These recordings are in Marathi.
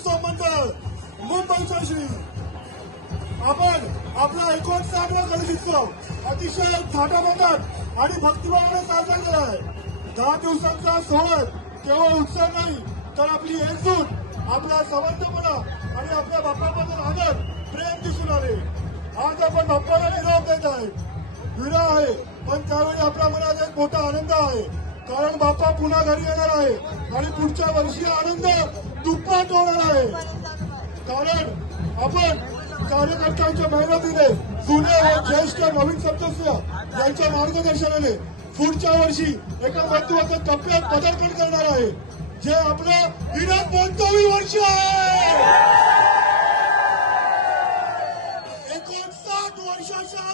उत्सव मंडळ मुंबईच्या श्री आपण आपला 59वा गणेशोत्सव अतिशय थाटामाटात आणि भक्तिभावाने साजरा केला आहे. 10 दिवसांचा सोहळा केवळ उत्सव नाही तर आपली एकजूट, आपला संबंधपणा आणि आपल्या बाप्पाबद्दल आदर प्रेम दिसून आले. आज आपण बाप्पाला निरोप देत आहे, विडा आहे, पण त्यावेळी आपल्या मनात एक मोठा आनंद आहे, कारण बाप्पा पुन्हा घरी येणार आहे आणि पुढच्या वर्षी आनंद दुप्पट होणार आहे. कारण आपण कार्यकर्त्यांच्या मेहनतीने, जुने व ज्येष्ठ नवीन सदस्य यांच्या मार्गदर्शनाने पुढच्या वर्षी एका महत्वाच्या टप्प्यात पदार्पण करणार आहे, जे आपलं 59वे वर्ष आहे. 59 वर्षाचा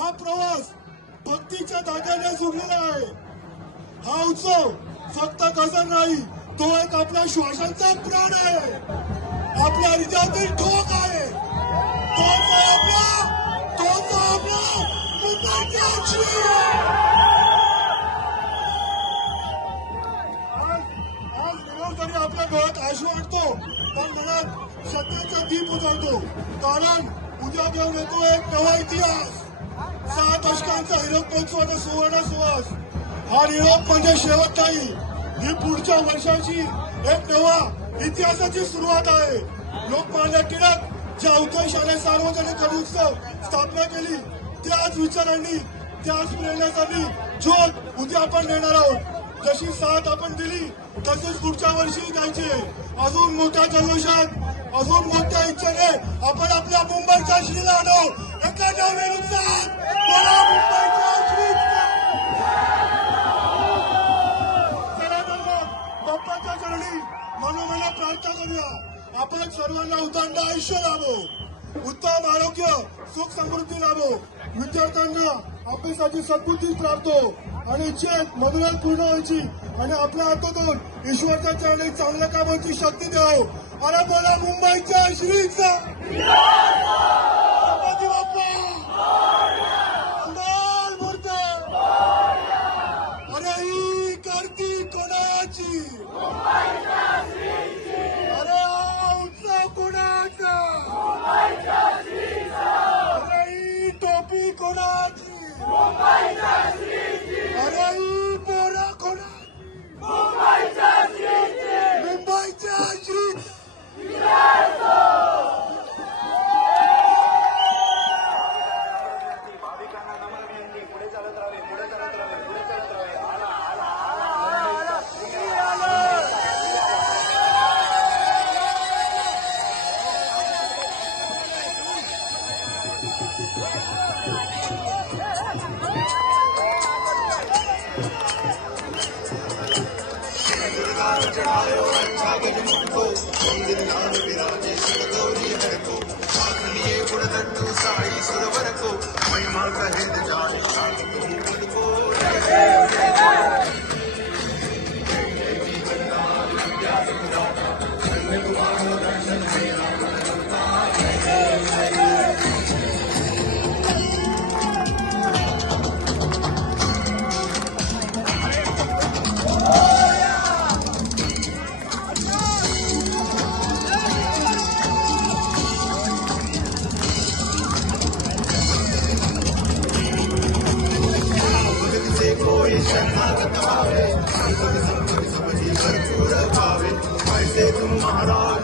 हा प्रवास भक्तीच्या धाग्याने जुळलेला आहे. हा उत्सव फक्त गजर नाही, तो एक आपल्या श्वासांचा प्राण आहे, आपल्या हृदयातील ठोक आहे. तोच आपला मुंबईचा श्री. आज जरी आपल्या डोळ्यात आशू वाटतो, पण मनात सत्याचा दीप उजळतो, कारण उद्या घेऊन येतो एक नवा इतिहास. 7 दशकांचा हिरक महोत्सवाचा सुवर्ण सुवास. हा निरोप म्हणजे शेवट नाही, ही पुढच्या वर्षाची एक नवा इतिहासाची सुरुवात आहे. लोकमान्य टिळक ज्या उद्देशाने सार्वजनिक गणेशोत्सव स्थापना केली, त्याच विचारांनी, त्याच प्रेरणांनी ज्योत उद्या आपण नेणार आहोत. जशी साथ आपण दिली तशीच पुढच्या वर्षी द्यायची. अजून मोठ्या जल्लोषात, अजून मोठ्या इच्छेने आपण आपल्या मुंबईच्या श्रीला आणू. एका नवीन उत्साहात मुंबईच्या श्रीचा. बाप्पाच्या चरणी मनोमन प्रार्थना करूया. आपण सर्वांना उदंड आयुष्य लाभो, उत्तम आरोग्य, सुख समृद्धी लाभो. विद्यार्थ्यांना अभ्यासाची सद्बुद्धी प्राप्तो आणि इच्छेत मनोरथ पूर्ण व्हायची आणि आपल्या हातातून ईश्वरच्या चरणी चांगल्या कामाची शक्ती द्यावं. अरे बोला मुंबईच्या श्रीचा. गणपती बाप्पा मंगल मूर्त. अरे ही करती कोणाची, अरे हा उत्सव कोणाचा, अरे ही टोपी कोणाची, अरे ही पोरा कोणाची, मुंबईच्या श्री. महाराज